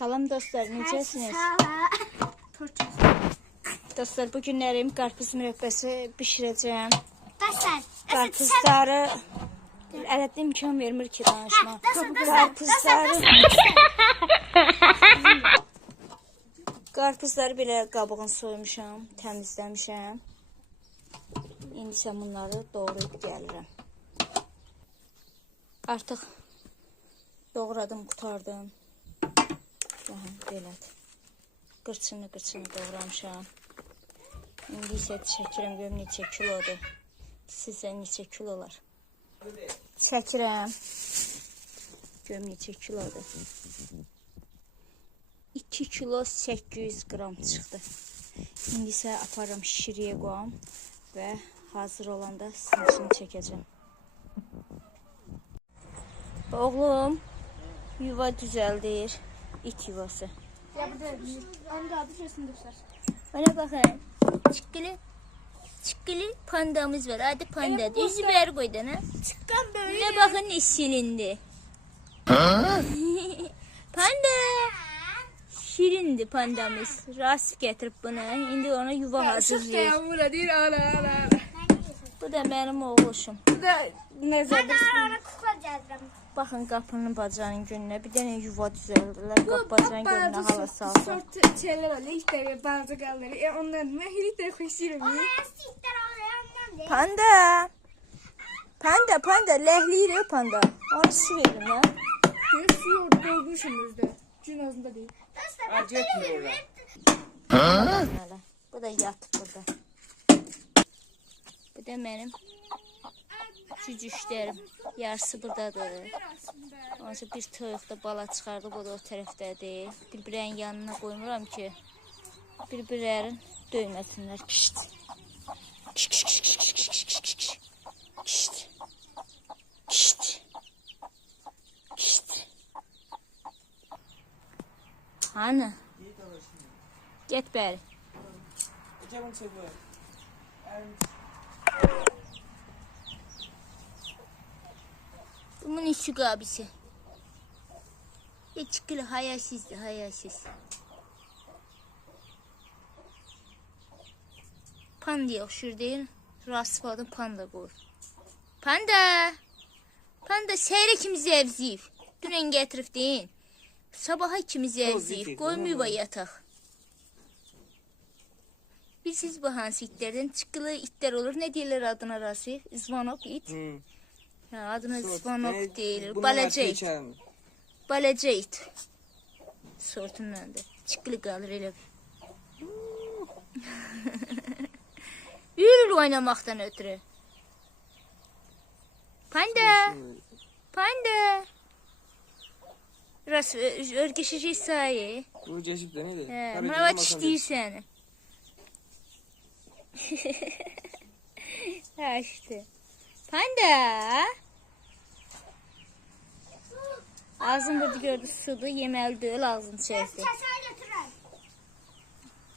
Salam dostlar, necəsiniz? Dostlar, bu günlərim qarpız mürəbbəsi bişirəcəm. Qarpızları əldə imkan vermir ki danışma. Qarpızları belə qabığını soymuşam, təmizləmişəm. İndi isə bunları doğrayıb gəlirəm. Artıq doğradım, qutardım. Belədir. Qırçını doğramışam. İndi isə çəkirəm, görüm neçə kilodur. Sizə neçə kilolar. Çəkirəm. Görüm neçə kilodur. 2 kilo 800 qram çıxdı. İndi isə aparıram şişiriyə qoyam və hazır olanda sizin üçün çəkəcəm. Oğlum yuva düzəldir. İt yuvası. Ya burada onun da adı şurasını göster. Bana bakın. Çıkkılı pandamız var. Hadi panda. Yüzü ver koydun ha. Çıkan böyle. Ne bakın ne silindi. Panda. Şirindi pandamız. Rasif getirip bunu. Şimdi ona yuva hazırlıyor. Yağmur değil ala. Bu da benim oğluşum. Bu da nezarda. Ona kukla cezdim. Bakın kapının bacağının gününe. Bir tane yuva düzeldiler. Kapı bacağının gününe hava saldı. Sort şeyler var. İşte bazı galleri. Onların ben hiç koşuyorum. Ona siktir oluyor ondan değil. Panda. Lehliyle panda. Onu silelim lan. Suyu dolmuşum bizde. Gün ağzında değil. Acı etmiyorlar. Bu da yatıp burada. Bu da benim cücüşlerim. Yarısı buradadır. Ondan sonra bir toyuq da bala çıxardı. Bu da o tərəfdədir. Bir-birərin yanına qoymuram ki, bir-birlərin döyməsinlər. Kişt. Hani? Get bəri. Bunun işi abisi. Çıkılı hayasız. Pandaya oxşur deyil. Rasifadın panda qoyur. Panda səhərə kimi zəvziyib. Dünən gətirib deyin. Sabaha kimi zəvziyib. Qoymayıb yataq. Siz bu hansı itlərdən çıkılı itlər olur. Ne deyirlər adına Rasif? İzvanok it. Adına zvanok deyilir. Balaca it. Sortundan da. Çıkılı qalır elə. Yürür oynamaktan ötürü. Panda. Ras örgəşəcək sayı. Örgəşib də nədir? Mənə çişdiyir səni. Ha işte. Panda. Ağzın burada gördü sudu. Yeməli deyil ağzını çəkdi.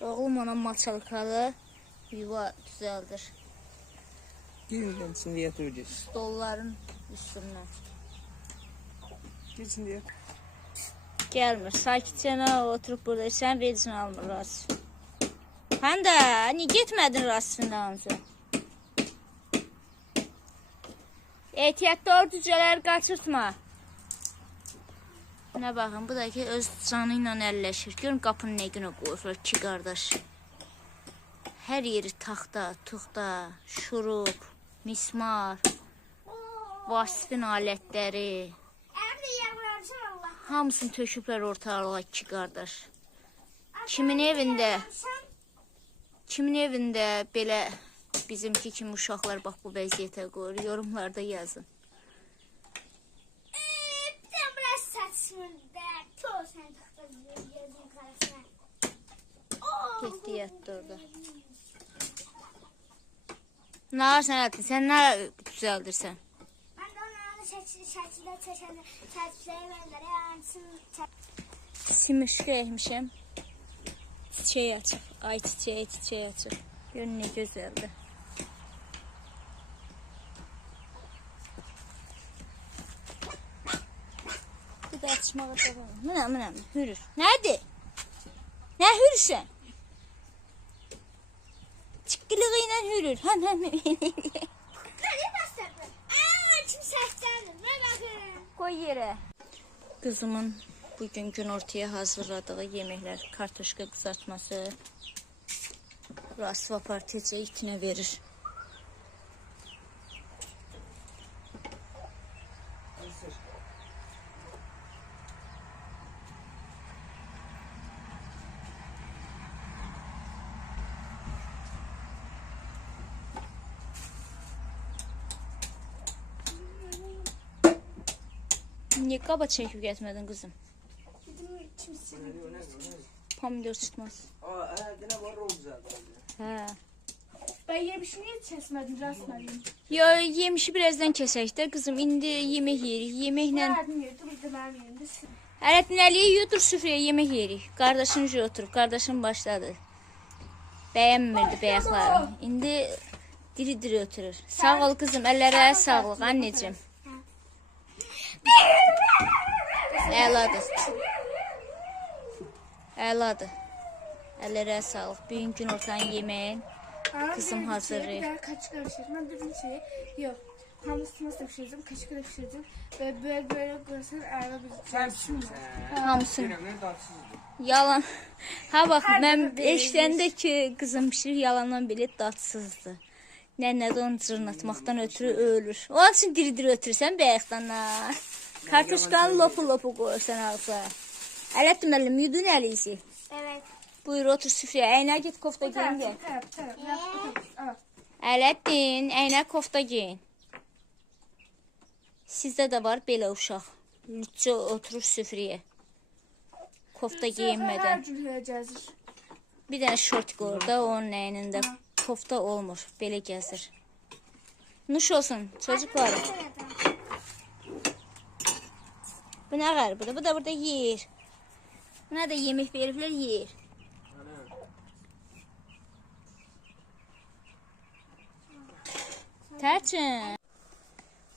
Oğlum ona maçalkalı yuva düzəldir. Gelin içində yatır. Stolların üstündən. Geçin diye. Gelmir. Sakitcə oturup burada. Sən vecini almır Rasif. Panda, niye gitmedin Rasif'in ağzı? Ehtiyatlı ol, cücələri qaçırtma. Nə baxın, bu da ki öz canı ilə əlləşir. Görün qapının nə günə qoyurlar ki qardaş. Hər yeri taxta, tuxta, şurup, mismar, Vasifin alətləri. Hamısını töküblər ortalığa ki qardaş. Kimin evində belə bizimki kimi uşaqlar bax bu vəziyyətə qoyur. Yorumlarda yazın. Getdi yatdı orada. Nə var Sənəddin? Sən nə düzəldirsən? Ben de onu şəkildə çəkəndə çəkiləyəm əndərə. Simişqə əkmişəm. Çiçeği açık. Ay çiçeği açık. Görün ne güzeldi. Bu da açık. açmağa davam. Mənəm, hürür. Nədir? Nə hürürsən? Çıqqılığı ilə hürür. Həm. Nereye bastırdın? Aa, kim seslendim? Ne bakın. Qoy yerə. Qızımın bugün günortaya hazırladığı yeməklər, kartoşka qızartması. Rasva partiyacı itinə verir. Niye qaba çəkib getmədin qızım? Dedim kimse. Pomidor tutmaz. Aa, dine var o güzel. Hə. Ben yemişini hiç kesmedim rastlayayım. Yo, yemişi birazdan kəsək də qızım. İndi yemək yeyirik. Yeməklə Yardım yerdim, burada benim yerimde. Ələtinəliyi yutur süfrəyə yemək yeyirik. Qardaşın jü oturub, qardaşın başladı. Bəyənmirdi bəyəklarını. İndi diri-diri ötürür. Sağ ol qızım, əllərə sağlıq anneciğim. Əladır. Əladır. Əllərə sağlıq. Bugün günortanın yeməyin kızım hazırlayır. Ben kaç karıştırdım. Ben dedim şey yok. Hamısını da pişirdim, kaşıkla pişirdim. Ve böyle görsen araba bir Sen pişirsən. Hamısını. Deyirəm, dadsızdır. Yalan. Ha bax, Hər mən dəfə deyirmiş. eşidəndə ki, qızım pişirir, yalandan belə dadsızdır. Nənə də onu cırnatmaqdan ötürü ölür. Onun üçün diri-diri ötürürsən bəyəkdən. Kartuşkanı lopu qoyursan ağza. Ələt müəllim, yudun əliyizi. Evet. Buyur, otur süfrəyə. Əynə git, kofta giyin gəl. taraf. Ələddin, əynə kofta giyin. Sizdə də var belə uşaq. Lütçə oturur süfrəyə. Kofta giyinmədən. Her cür yiyeceğiz. Bir dənə şort qoyur da onun əynində. Kofta olmur, belə gəzir. Nuş olsun, çocuklar. Bu nə qəribədir? Bu da burada yeyir. Buna da yemək veriblər, yeyir. Tərçin.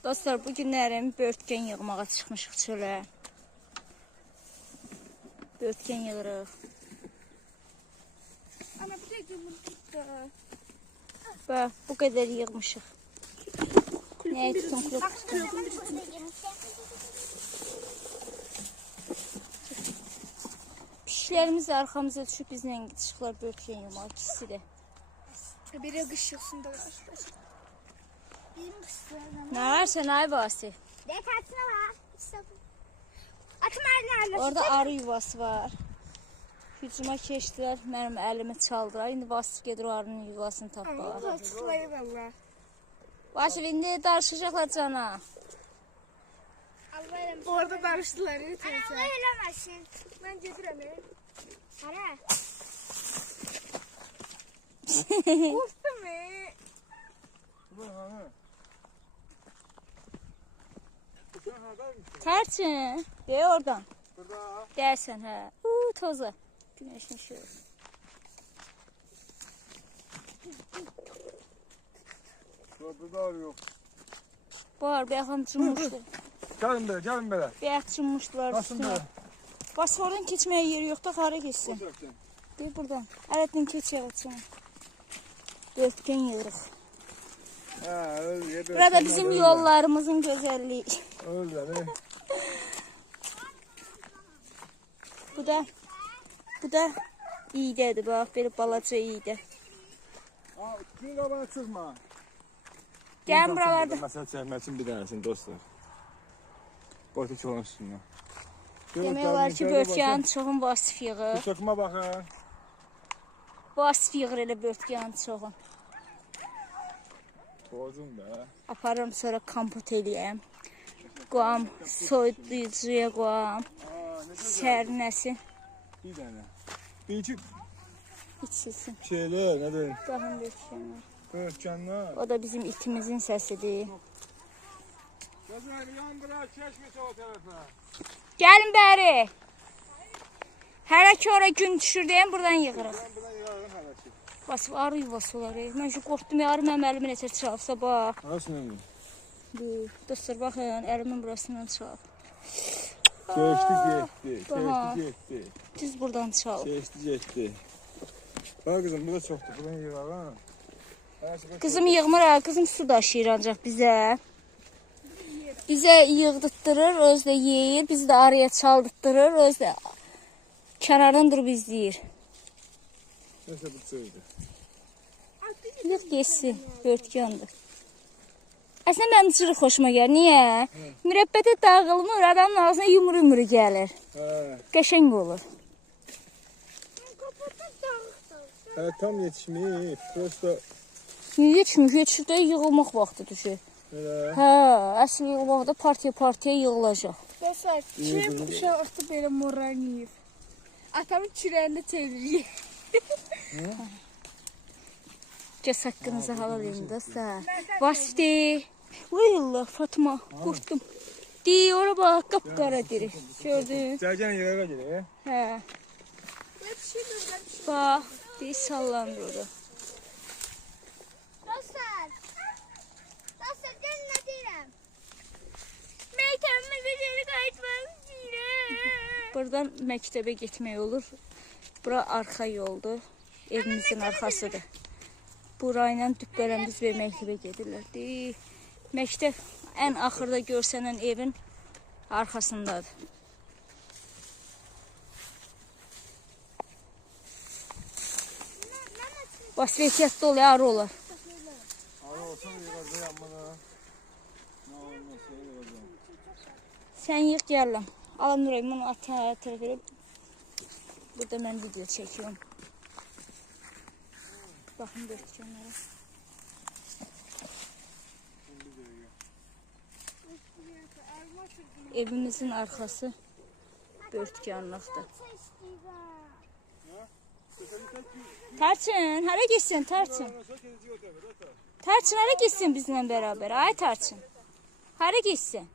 Dostlar, bu günlərim börtgən yığmağa çıxmışıq çölə. Börtgən yığırıq. Ana bir de yumurta. Bax, bu qədər yığmışıq. Nəyə tutun, kulüb? Pişiklərimiz də arxamıza düşüb bizlə çıxırlar börtgən yığmağa, ikisi də. Biri kış yıksında var. Bizim kızlarım. Nə varsa, ay Vasi? Dekatsına var. Atım nerede? Orada arı yuvası var. Hücuma keçdilər, mənim əlimi çaldılar. İndi Vasif gedir o arının yuvasını tapmağa. Saçlayı valla. Vasif, indi darışacaqlar cana. Allah eylemesin. Orada darıştılar. Allah eylemesin. Ben getirem. Ara. Korktu mu? Tərçin, deyə oradan. Burada. Gəlsən, hə. Toza. Günəşin işığı. Burada arı yok. Var, bəyəxəm cümmüşdür. Gelin belə. Bəyək cümmüşdülər Nasıl üstünə. belə? Bas, oradan keçməyə yeri yoxdur, xara keçsin. Oturaqdan. Deyir buradan. Ələtdən keç yağıtsın. Dörtgən yığırıq. Hə, öyle. Burada bizim yollarımızın gözəlliyi. Öyle. Bu da iydədir, bax, belə balaca iydə. Aa, gün qabana çıxma. Gəlin buralarda. Məsəl çəkmək üçün bir dənəsini dostlar. Qoydu ki, onun üstündən. Demək olar ki, börtgənin çoxun Vasif yığır. Çökmə baxın. Vasif yığır elə börtgənin çoxun. Bozun da. Aparıram sonra kompot eləyəm. Qoyam, soyudlayıcıya qoyam. Sərinəsin. Bir dənə. Bir iki İçilsin. şeylər, nə deyim? Baxın börtgənlər. Börtgənlər. O da bizim itimizin səsidir. Gözəl, yan bırak, keçmiş o tərəfə. Gəlin bəri. Hələ ki ora gün düşür deyən buradan yığırıq. Yan bura yağın hələsi. Vasif, arı yuvası olar. Mən şu qorxdum, arı mənim əlimi necə çalsa, bax. Arası nədir? Dostlar, baxın, əlimin burasından çalıb. Keçdi getdi. Baha. Keçdi getdi. Düz buradan çalıb. Keçdi getdi. Bax qızım, bu da çoxdur. Bunu yığaq ha. Kızım yığmır ha, kızım su daşıyır ancaq bizə. Bizə yığdırtdırır, özü də yeyir, bizi də araya çaldırtdırır, özü də kənardan durub izləyir. Nəsə bu çöydü. Yığ geçsin, börtkandır. Əslində mənim cırıq xoşuma gəlir. Niyə? Mürəbbədə dağılmır, adamın ağzına yumru gəlir. Hə. Qəşəng olur. Hə, tam yetişməyib. Prosta Yetişdə yığılmaq vaxtı düşür. elə. Hə, əsl yığılmaqda partiya yığılacaq. Dostlar, kim uşaq atı belə morranıyıb? Atamın kürəyində çevirir. Gəz haqqınızı halal edin dostlar. Vasfi. Vay Allah, Fatma, qorxdum. Dey, ora bax, qapqara diri. Gördün? Cərgən yığağa girir. Hə. Bax, dey sallanır orada. Dostlar. Dostlar gelin ne diyeyim. Məktəbimə geri qayıtmaq istəyirəm. Buradan məktəbə getmək olur. Bura arxa yoldur. Evimizin arxasıdır. Burayla düppələndiz və məktəbə gedirlər. Dey, məktəb ən axırda görsənən evin arxasındadır. Baş ehtiyatlı ol, arı olar. Ara olsan yığacağım bana. Nə olmasa yığacağım. Sən yığ gələm. Alam Nurayım, onu tərəf edib. Burada mən video çəkiyorum. Baxın börtkanlara. Evimizin arxası börtkanlıqdır. Tarçın, hara geçsin Tarçın? Tarçın hara geçsin bizimlə bərabər? Ay Tarçın. Hara geçsin?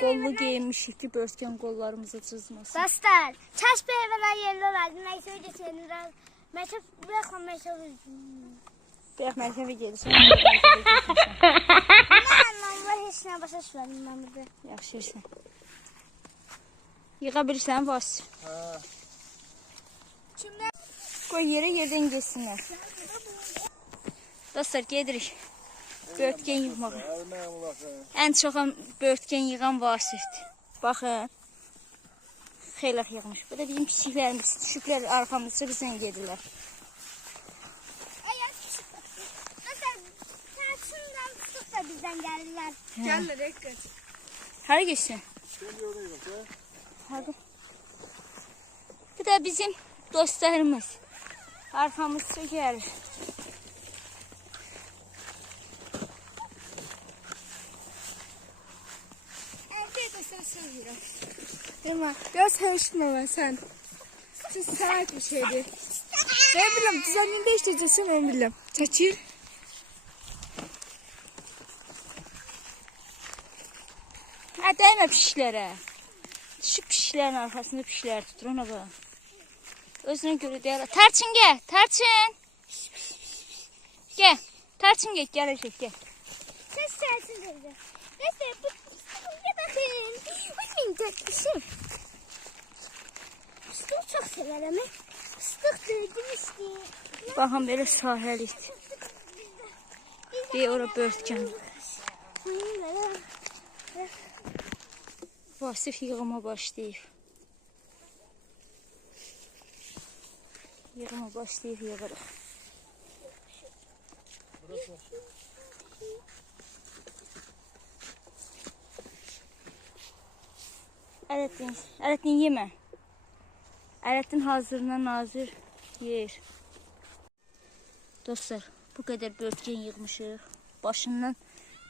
Qollu geyinmişik ki, börtkan qollarımızı cızmasın. Dostlar, çaş beyvələr yerli olardı. Məktəbə geçenlər. Məktəb bırakma məktəbə. Bəyək mərkəbə gedirsən. Allah heç nə başa düşmədim mən burada. Yaxşı yersən. Yığa bilirsən Vasif? Hə. Qoy yerdən geçsinlər. Dostlar, gedirik. Börtkan yığmağa. Əlməyəm ulaşın. Ən çox börtkan yığan Vasifdir. Baxın. Xeylaq yığmış. Bu da bizim kiçiklərimiz. Düşüklər arxamızda bizdən gedirlər. Dostlar, tarçından tutup da bizden geldiler. Gəllər, eqqət. Hara geçsin? Sen yolda yığaq. Hadi. Bu da bizim dostlarımız. Arxamızda gəlir. Demə, biraz hevşmə sən. Siz sənət bir şeydir. Ben biləm, düzənliyində işləyəcəksən, ben biləm. Çəkil. Ha, dəymə pişiklərə. Düşüb pişiklərin arxasında pişiklər tutur, ona bax. Özünə görə deyərlər. Tarçın gəl, Tarçın. Gəl, Tarçın gələcək, gəl. Ses sensin dedi. Neyse bu bir bakın. Mincik bir şey. Fıstığı çok severim. Fıstık demişti. Baxın, belə sahəlik. Deyə ora börtkan. Vasif yığıma başlayıb. Yığıma başlayıb yığırıq. Ələddin yemə. Ələddin hazırına nazır yer. Dostlar, bu qədər börtkan yığmışıq. Başından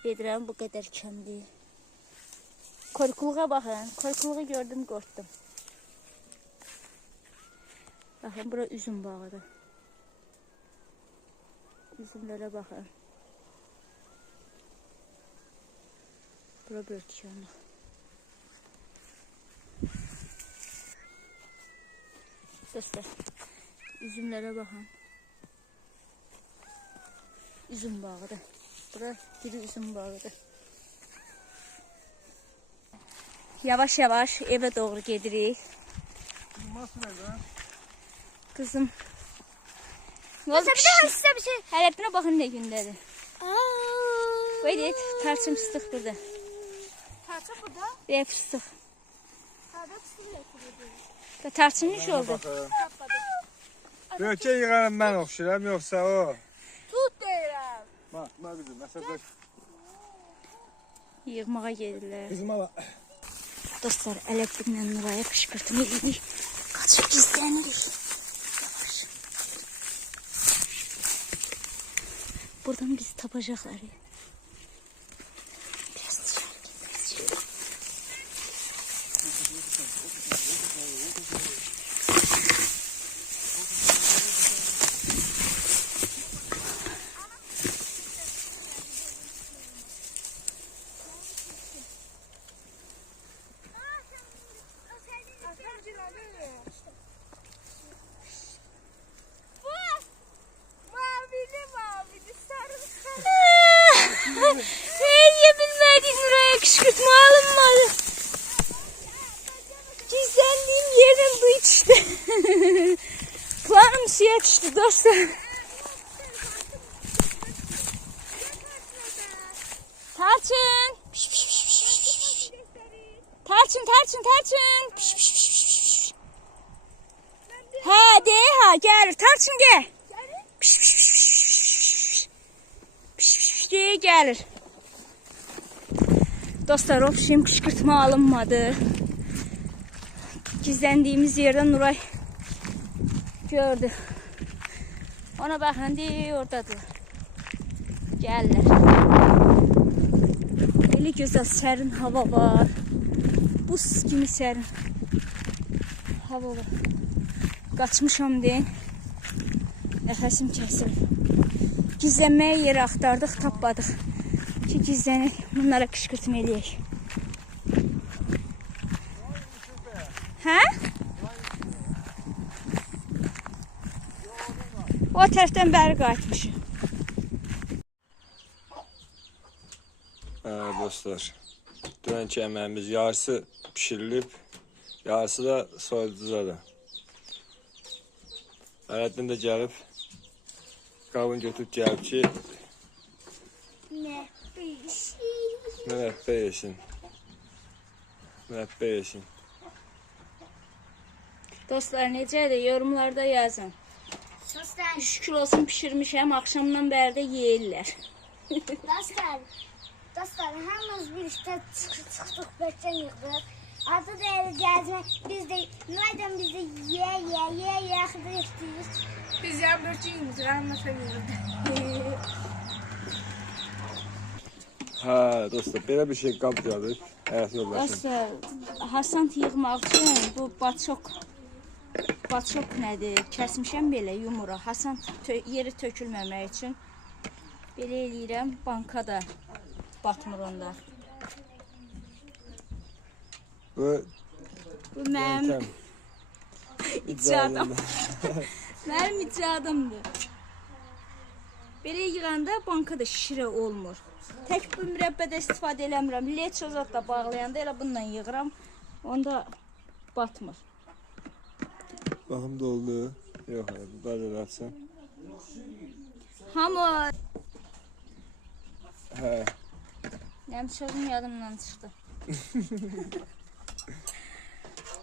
edirəm bu qədər kəndi. Korkuluğa baxın. Korkuluğu gördüm, qorxdum. Baxın, bura üzüm bağıdır. Üzümlərə baxın. Bura börtkanlıq. Dostlar, üzümlərə baxın. üzüm bağıdır. Bura diri üzüm bağıdır. Yavaş yavaş eve doğru gedirik. Nasıl nerede? Kızım. Ne oldu? Size bir şey. Hələ buna baxın ne gündədir. Böyle tarçın fıstık burada. Tarça burada. Ve fıstık. Tarça fıstık. Tarçın iş oldu. Böke yığarım ben oxşuram yoksa o. Tut deyirəm. Bak bizim mesela Yığmağa gedirlər. kızım ala. Dostlar, elektriklə Nuraya qışqırtma edirik. Qaçıb gizlənirik. Yavaş. Buradan bizi tapacaqlar. Biraz dışarı gitmez. Hey, bilmedik Nuraya kışkırtma alınmadı. Gizlendiğim yerden bu içti. Kulağım suya düştü dostlar. Tarçın. Piş, piş, piş, piş, piş. Tarçın. Piş, piş, piş, piş. Ha de ha gel. Tarçın gel. Piş, piş, piş, piş. Piş, piş, piş diye gelir. Dostlar, opşim kışkırtma alınmadı. Gizlendiğimiz yerden Nuray gördü. Ona bakın diye oradadır. Gelirler. Öyle güzel serin hava var. Buz gibi serin hava var. Kaçmışam deyin. Nəfəsim kəsildi. Gizlənməyə yeri axtardıq, tapmadıq. Ki gizlənək, bunlara qışqırtma eləyək. Hə? O tərəfdən bəri qayıtmışıq. Dostlar, dünənki yemeğimiz yarısı pişirilib, yarısı da soyuducudadır. Ərəddən də gəlib, qabın götürüb gəlib ki, mürəbbə yesin. Mürəbbə yesin. Dostlar, necədir? Yorumlarda yazın. Dostlar, Şükür olsun pişirmişəm, axşamdan bəri də yeyirlər. dostlar, hamımız bir işte çıxdıq, böçən yığdıq. Adı değeri gəzmək, biz də, Nuraydan biz də ye, axıda etdik. Biz ya börçüyümüz, anlatamıyoruz. Hə, dostlar, belə bir şey qab gəlib, həyat yoldaşım. Dostlar, hasant yığmaq üçün bu baçok nədir? Kəsmişəm belə yumura. Hasant yeri tökülməmək üçün belə eləyirəm. Bankada batmır onda. Bu mənim yöntem. icadım. Mənim icadımdır. Belə yığanda bankada şişirə olmur. Tək bu mürəbbədə istifadə eləmirəm. Leço zat da bağlayanda elə bununla yığıram. Onda batmır. Baxım doldu. Yox, bəzi atsın. Hamı Hə, mənim sözüm yadımdan çıxdı.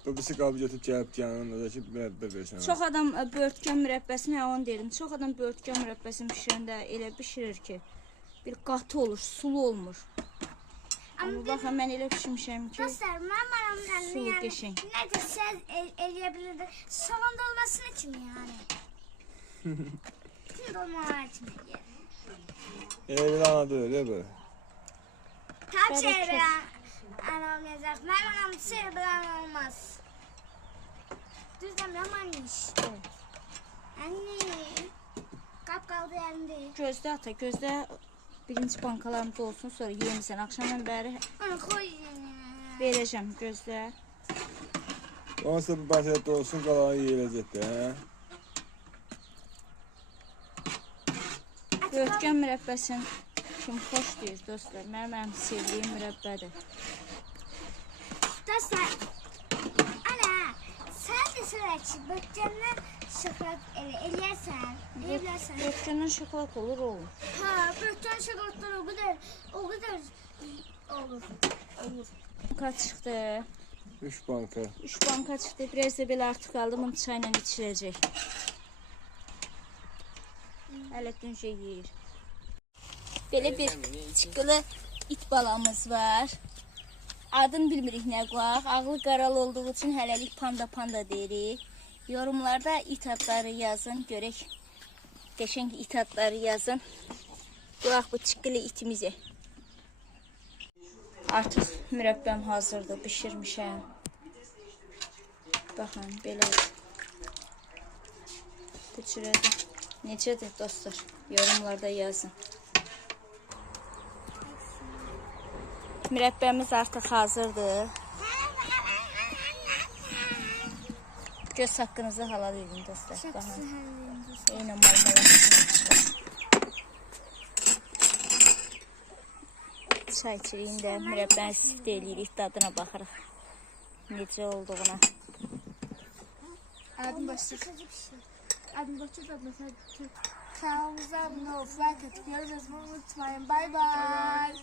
bu birisi qabı götürüb gəlib yanında da ki, mürəbbə versin. Çox adam börtgən mürəbbəsini, onu deyirəm. Çox adam börtgən mürəbbəsini bişirəndə elə bişirir ki, bir qatı olur, sulu olmur. Amma baxın, mən elə pişirmişəm ki, Dostlar, mənim sulu yəni qəşəng. nə desəz eləyə bilirdi. Salonda olmasını kimi yəni. Bütün dolmalar için eləyir. Bir ana deyil, bu. Tam çevrən olmayacaq. Mənim anam çevrən olmaz. Düz demirəm anniş. Anne. Qap qaldı yerində. Gözdə ata, gözdə birinci bankalarımız olsun, sonra yemisən. Axşamdan bəri Onu koy. verəcəm, gözdə. Onsa bir basiyette olsun, qalanı yeyiləcəkdir, hə? Böğürtgen mürəbbəsin kim xoş deyir dostlar. Mənim sevdiyim mürəbbədir. Dostlar, ana, sen de söyle ki böğürtenden şokolad eləyərsən, eləyərsən. Böğürtgenden şokolad olur oğlum. Ha, böğürtden şokoladlar o kadar olur. Banka çıxdı. 3 banka. 3 banka çıxdı. Biraz da belə artıq aldı. Bunu çayla içiləcək. Hələ güncə yeyir. Belə bir çıxılı it balamız var. Adını bilmirik nə qoyaq. Ağlı qaralı olduğu üçün hələlik panda deyirik. Yorumlarda it adları yazın. Görək. Qəşəng it adları yazın. Qoyaq bu çıxılı itimizi. Artıq mürəbbəm hazırdır. Bişirmişəm. Baxın, belədir. Bıçırədir. Necədir dostlar? Yorumlarda yazın. Mürəbbəmiz artıq hazırdır. Göz haqqınızı halal edin dostlar. Baxın. Eynə malmala. Çay içiriyində mürəbbəni istifadə edirik. Dadına baxırıq. Necə olduğuna. Adım başlık. Adım başlık mesela kanalımıza abone olup like atıp yorum yazmayı unutmayın. Bay bay.